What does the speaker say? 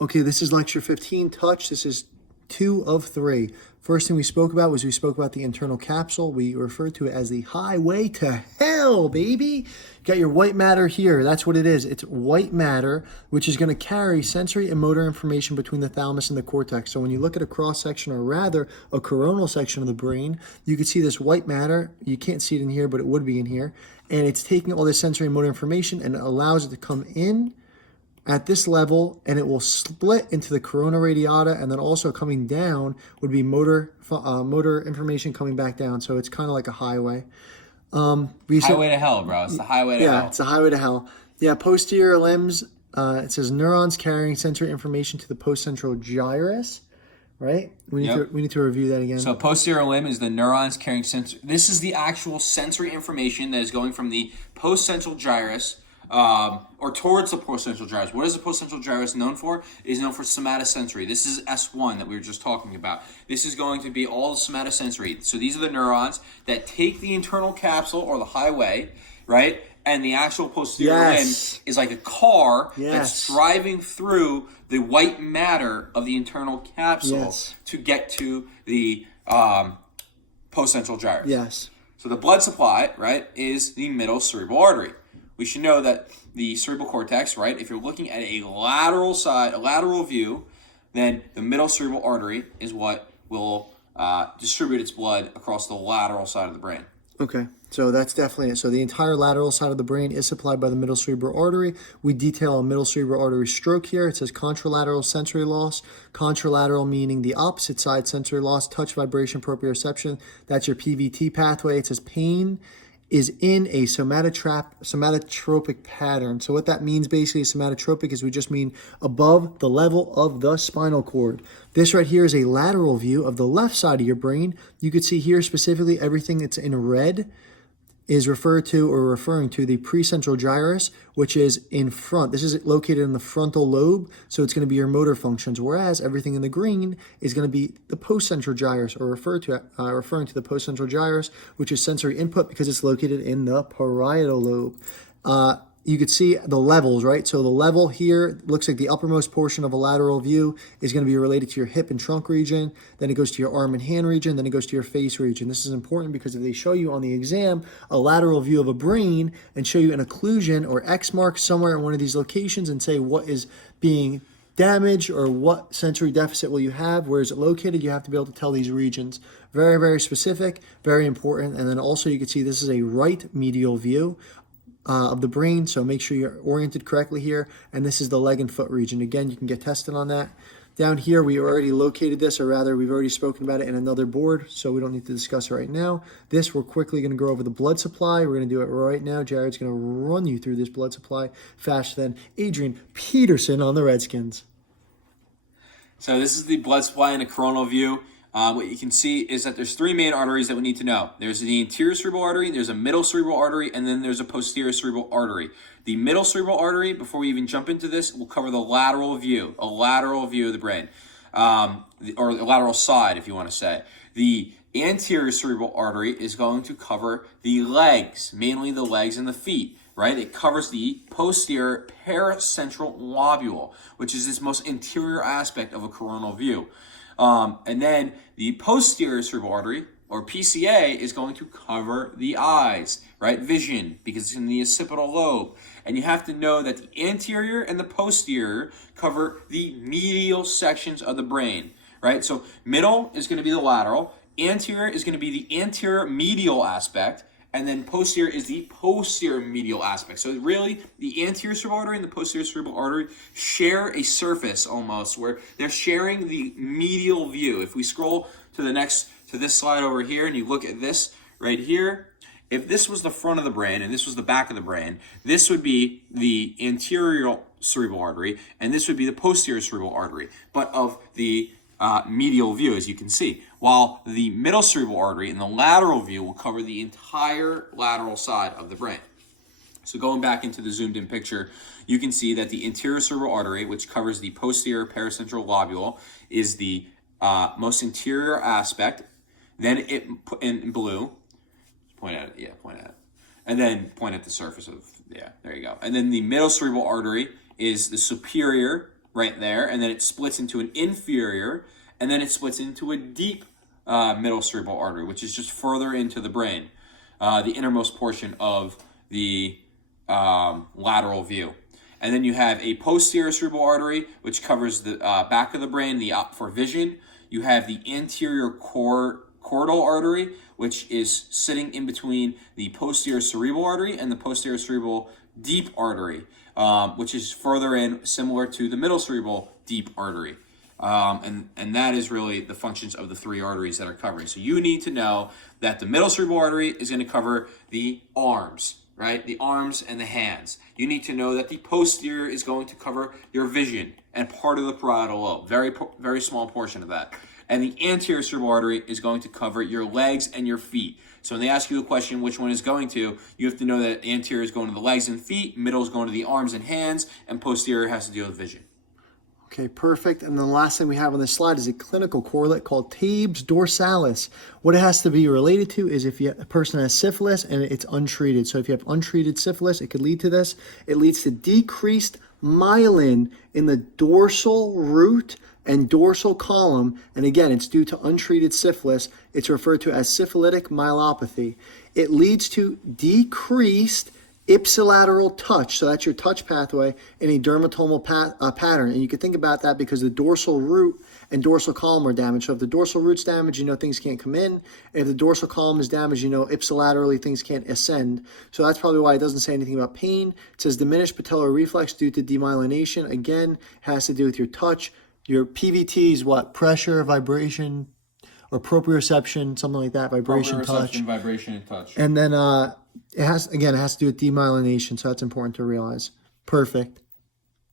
Okay, this is lecture 15, touch. This is 2 of 3. First thing we spoke about was the internal capsule. We referred to it as the highway to hell, baby. You got your white matter here. That's what it is. It's white matter, which is going to carry sensory and motor information between the thalamus and the cortex. So when you look at a cross-section, or rather a coronal section of the brain, you can see this white matter. You can't see it in here, but it would be in here. And it's taking all this sensory and motor information and it allows it to come in at this level, and it will split into the corona radiata, and then also coming down would be motor information coming back down. So it's kind of like a highway. Highway to hell, bro. It's the highway to hell. Yeah, it's a highway to hell. Yeah, posterior limbs. It says neurons carrying sensory information to the postcentral gyrus. Right? We need to review that again. So posterior limb is the neurons carrying sensory. This is the actual sensory information that is going from the postcentral gyrus. Or towards the postcentral gyrus. What is the postcentral gyrus known for? It is known for somatosensory. This is S1 that we were just talking about. This is going to be all the somatosensory. So these are the neurons that take the internal capsule or the highway, right? And the actual posterior limb is like a car that's driving through the white matter of the internal capsule to get to the postcentral gyrus. Yes. So the blood supply, right, is the middle cerebral artery. We should know that the cerebral cortex, right, if you're looking at a lateral side, a lateral view, then the middle cerebral artery is what will distribute its blood across the lateral side of the brain. Okay, so that's definitely it. So the entire lateral side of the brain is supplied by the middle cerebral artery. We detail a middle cerebral artery stroke here. It says contralateral sensory loss. Contralateral meaning the opposite side sensory loss, touch, vibration, proprioception. That's your PVT pathway. It says pain is in a somatotropic pattern. So what that means basically is somatotropic is we just mean above the level of the spinal cord. This right here is a lateral view of the left side of your brain. You could see here specifically everything that's in red is referring to the precentral gyrus, which is in front. This is located in the frontal lobe, so it's going to be your motor functions, whereas everything in the green is going to be the postcentral gyrus, or referring to the postcentral gyrus, which is sensory input because it's located in the parietal lobe. You could see the levels, right? So the level here looks like the uppermost portion of a lateral view is going to be related to your hip and trunk region. Then it goes to your arm and hand region. Then it goes to your face region. This is important because if they show you on the exam a lateral view of a brain and show you an occlusion or X mark somewhere in one of these locations and say what is being damaged or what sensory deficit will you have, where is it located, you have to be able to tell these regions. Very, very specific, very important. And then also you can see this is a right medial view of the brain, so make sure you're oriented correctly here. And this is the leg and foot region. Again, you can get tested on that. Down here, we already located this, or rather, we've already spoken about it in another board, so we don't need to discuss it right now. This, we're quickly going to go over the blood supply. We're going to do it right now. Jared's going to run you through this blood supply faster than Adrian Peterson on the Redskins. So this is the blood supply in a coronal view. What you can see is that there's 3 main arteries that we need to know. There's the anterior cerebral artery, there's a middle cerebral artery, and then there's a posterior cerebral artery. The middle cerebral artery, before we even jump into this, will cover the lateral view, a lateral view of the brain, or the lateral side, if you want to say. The anterior cerebral artery is going to cover the legs, mainly the legs and the feet. Right? It covers the posterior paracentral lobule, which is this most interior aspect of a coronal view. And then the posterior cerebral artery, or PCA, is going to cover the eyes, right? Vision, because it's in the occipital lobe. And you have to know that the anterior and the posterior cover the medial sections of the brain, right? So middle is going to be the lateral, anterior is going to be the anterior medial aspect, and then posterior is the posterior medial aspect. So really, the anterior cerebral artery and the posterior cerebral artery share a surface almost, where they're sharing the medial view. If we scroll to this slide over here, and you look at this right here, if this was the front of the brain and this was the back of the brain, this would be the anterior cerebral artery, and this would be the posterior cerebral artery, but of the medial view, as you can see, while the middle cerebral artery and the lateral view will cover the entire lateral side of the brain. So going back into the zoomed in picture, you can see that the anterior cerebral artery, which covers the posterior paracentral lobule, is the most interior aspect. Then it, in blue, point at it, and then point at the surface of, there you go. And then the middle cerebral artery is the superior, right there, and then it splits into an inferior, and then it splits into a deep middle cerebral artery, which is just further into the brain, the innermost portion of the lateral view. And then you have a posterior cerebral artery, which covers the back of the brain, for vision. You have the anterior chordal artery, which is sitting in between the posterior cerebral artery and the posterior cerebral deep artery, which is further in, similar to the middle cerebral deep artery. And that is really the functions of the three arteries that are covering. So you need to know that the middle cerebral artery is going to cover the arms, right? The arms and the hands. You need to know that the posterior is going to cover your vision and part of the parietal lobe, very small portion of that. And the anterior cerebral artery is going to cover your legs and your feet. So when they ask you a question, which one is going to, you have to know that anterior is going to the legs and feet, middle is going to the arms and hands, and posterior has to deal with vision. Okay, perfect. And the last thing we have on this slide is a clinical correlate called Tabes dorsalis. What it has to be related to is if a person has syphilis and it's untreated. So if you have untreated syphilis, it could lead to this. It leads to decreased myelin in the dorsal root and dorsal column. And again, it's due to untreated syphilis. It's referred to as syphilitic myelopathy. It leads to decreased ipsilateral touch, so that's your touch pathway, in a dermatomal pattern. And you can think about that because the dorsal root and dorsal column are damaged. So if the dorsal root's damaged, you know things can't come in. If the dorsal column is damaged, you know ipsilaterally things can't ascend. So that's probably why it doesn't say anything about pain. It says diminished patellar reflex due to demyelination. Again, has to do with your touch. Your PVT is what? Pressure, vibration, or proprioception, something like that. Vibration, touch. Vibration, and touch. And then it has to do with demyelination, so that's important to realize. Perfect.